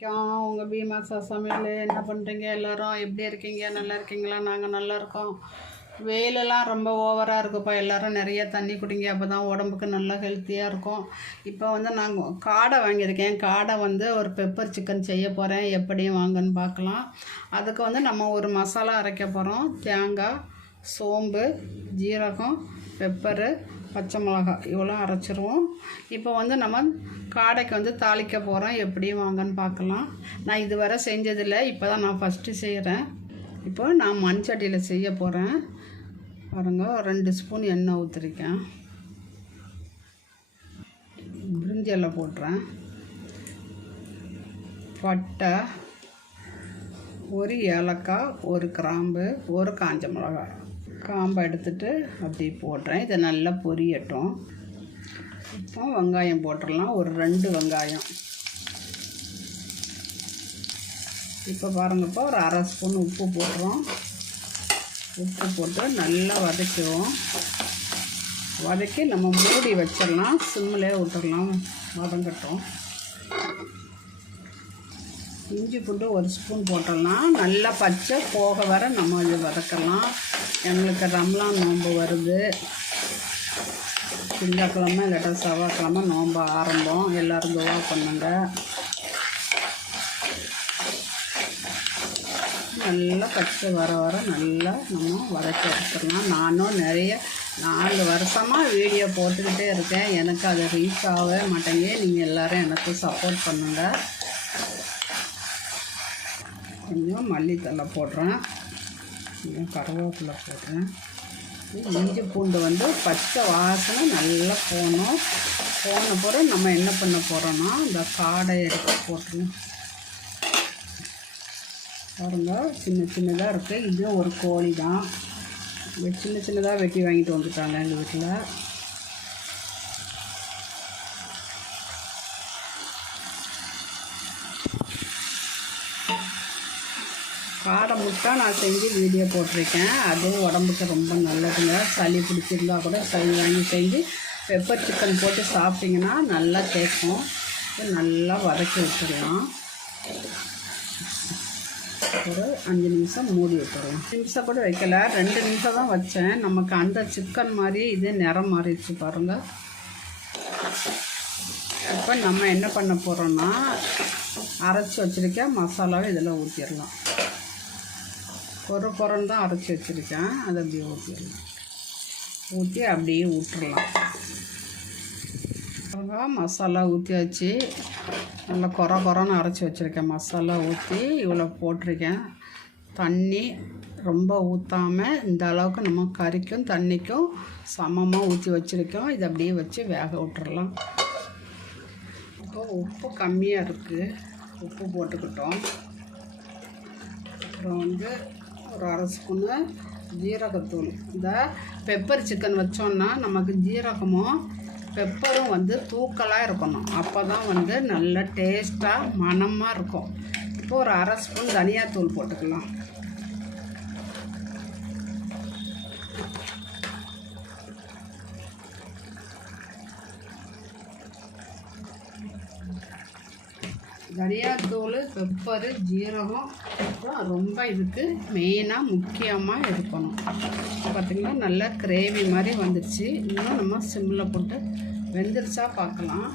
வணக்கம். உங்கள் பீமாசா சமையல் என்ன பண்ணுறீங்க எல்லோரும் எப்படி இருக்கீங்க? நல்லா இருக்கீங்களா? நாங்கள் நல்லா இருக்கோம். வெயிலெல்லாம் ரொம்ப ஓவராக இருக்குப்பா. எல்லோரும் நிறைய தண்ணி குடிங்க. அப்போ தான் உடம்புக்கு நல்லா ஹெல்த்தியாக இருக்கும். இப்போ வந்து நாங்கள் காடை வாங்கியிருக்கேன். காடை வந்து ஒரு பெப்பர் சிக்கன் செய்ய போகிறேன் எப்படி வாங்கன்னு பார்க்கலாம். அதுக்கு வந்து நம்ம ஒரு மசாலா அரைக்க போகிறோம் தேங்காய் சோம்பு ஜீரகம் பெப்பரு பச்சை மிளகாய் இவ்வளோ அரைச்சிருவோம். இப்போ வந்து நம்ம காடைக்கு வந்து தாளிக்க போகிறோம் எப்படி வாங்கன்னு பார்க்கலாம். நான் இதுவரை செஞ்சதில்லை. இப்போ தான் நான் ஃபஸ்ட்டு செய்கிறேன் இப்போ நான் மண்சட்டியில் செய்ய போகிறேன் பாருங்க ரெண்டு ஸ்பூன் எண்ணெய் ஊற்றிருக்கேன் பிரிஞ்சி எல்லாம் போட்டுறேன். பட்டை ஒரு ஏலக்காய் ஒரு கிராம்பு ஒரு காஞ்ச மிளகாய். காம்பை எடுத்துட்டு அப்படி போடுறேன். இதை நல்லா பொரியட்டும். இப்போ வெங்காயம் போட்டுடலாம். ஒரு ரெண்டு வெங்காயம். இப்போ பாருங்கப்போ ஒரு அரை ஸ்பூன் உப்பு போடுறோம் உப்பு போட்டு நல்லா வதக்குவோம். வதக்கி நம்ம மூடி வச்சிடலாம். சிம்மிலே விட்டுடலாம். வதங்கட்டும். இஞ்சி பூண்டு ஒரு ஸ்பூன் போட்டோம்னா நல்லா பச்சை போக வர நம்ம இது வதக்கலாம். எங்களுக்கு ரம்லான் நோன்பு வருது. திங்கக்கிழமை இல்லாட்டா செவ்வாய்க்கிழமை நோன்பு ஆரம்பம். எல்லோரும் துவா பண்ணுங்க. நல்லா பச்சை வர வர நல்லா நம்ம வதக்கி எடுத்துடலாம். நானும் நிறைய நாலு வருஷமாக வீடியோ போட்டுக்கிட்டே இருக்கேன். எனக்கு அது ரீச் ஆகவே மாட்டேங்க நீங்கள் எல்லோரும் எனக்கு சப்போர்ட் பண்ணுங்கள் கொஞ்சம் மல்லித்தலை போடுறேன். கொஞ்சம் கருவேப்பிலை போடுறேன். இஞ்சி பூண்டு வந்து பச்சை வாசனை நல்லா போகணும். போன பிறகு நம்ம என்ன பண்ண போகிறோன்னா இந்த காடை எடுத்து போட்டுருவோம் பாருங்க சின்ன சின்னதாக இருக்குது இதுவும் ஒரு கோழி தான் சின்ன சின்னதாக வெட்டி வாங்கிட்டு வந்துட்டாங்க எங்கள் வீட்டில் காடை முட்டை நான் செஞ்சு வீடியோ போட்டிருக்கேன். அதுவும் உடம்புக்கு ரொம்ப நல்லதுங்க. சளி பிடிச்சிருந்தா கூட சளி வாங்கி செஞ்சு பெப்பர் சிக்கன் போட்டு சாப்பிட்டிங்கன்னா நல்லா கேட்கும். நல்லா வதக்கி விட்டுடலாம். ஒரு அஞ்சு நிமிஷம் மூடி விட்டுடலாம். நிமிஷம் கூட வைக்கல. ரெண்டு நிமிஷம் தான் வச்சேன். நமக்கு அந்த சிக்கன் மாதிரி இது நிறம் மாறிடுச்சு பாருங்கள் இப்போ நம்ம என்ன பண்ண போகிறோன்னா அரைச்சி வச்சுருக்க மசாலாவை இதில் ஊற்றிடலாம் ஒரு குரம் தான் அரைச்சி வச்சுருக்கேன். அதை அப்படியே ஊற்றிடலாம் ஊற்றி அப்படியே விட்டுறலாம் அப்புறம் மசாலா ஊற்றியாச்சு நல்லா குறை குறைன்னு அரைச்சி வச்சுருக்கேன். மசாலா ஊற்றி இவ்வளோ போட்டிருக்கேன். தண்ணி ரொம்ப ஊற்றாமல் இந்த அளவுக்கு நம்ம கறிக்கும் தண்ணிக்கும் சமமாக ஊற்றி வச்சுருக்கோம். இதை அப்படியே வச்சு வேக விட்டுறலாம். இப்போ உப்பு கம்மியாக இருக்குது உப்பு போட்டுக்கிட்டோம். அப்புறம் வந்து ஒரு அரை ஸ்பூனு ஜீரகத்தூள். இந்த பெப்பர் சிக்கன் வச்சோன்னா நமக்கு ஜீரகமும் பெப்பரும் வந்து தூக்கலாக இருக்கணும். அப்போ தான் வந்து நல்ல டேஸ்ட்டாக மணமாக இருக்கும். இப்போ ஒரு அரை ஸ்பூன் தனியாத்தூள் போட்டுக்கலாம். தனியாத்தூள் பெப்பரு ஜீரகம் அப்புறம் ரொம்ப இதுக்கு மெயினாக முக்கியமாக இருக்கணும் பார்த்திங்கன்னா நல்லா கிரேவி மாதிரி வந்துடுச்சு இன்னும் நம்ம சிம்மில் போட்டு வெந்துருச்சா பார்க்கலாம்.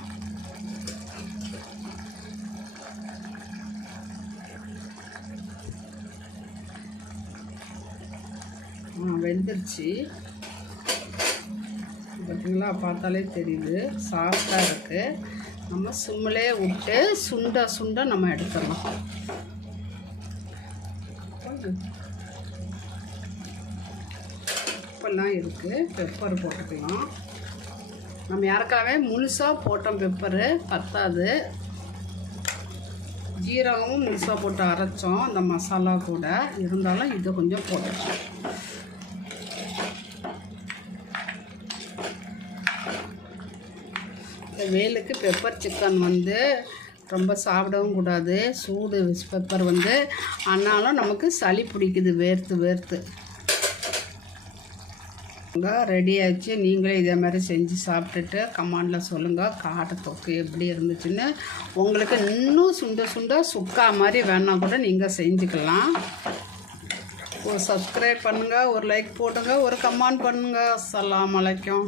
வெந்துருச்சு. பார்த்திங்களா பார்த்தாலே தெரியுது. சாஃப்டாக இருக்குது நம்ம சிம்மிலே விட்டு சுண்ட சுண்ட நம்ம எடுத்துடலாம். உப்பெல்லாம் இருக்குது பெப்பர் போட்டுக்கலாம். நம்ம யாருக்காகவே முழுசாக போட்டோம் பெப்பரு பத்தாது. ஜீரகமும் முழுசாக போட்டு அரைச்சோம். அந்த மசாலா கூட. இருந்தாலும் இதை கொஞ்சம் போட்டுச்சோம் இந்த வேலுக்கு பெப்பர் சிக்கன் வந்து ரொம்ப சாப்பிடவும் கூடாது. சூடு பெப்பர் வந்து ஆனாலும் நமக்கு சளி பிடிக்குது வேர்த்து வேர்த்து. ரெடி ஆச்சு நீங்களே இதே மாதிரி செஞ்சு சாப்பிட்டுட்டு கமாண்டில் சொல்லுங்கள் காட்டு தொக்கு எப்படி இருந்துச்சுன்னு உங்களுக்கு இன்னும் சுண்ட சுண்ட சுக்கா மாதிரி வேணால் கூட நீங்கள் செஞ்சுக்கலாம். ஒரு சப்ஸ்கிரைப் பண்ணுங்கள் ஒரு லைக் போட்டுங்க ஒரு கமெண்ட் பண்ணுங்கள் சலாம் அலைக்கும்.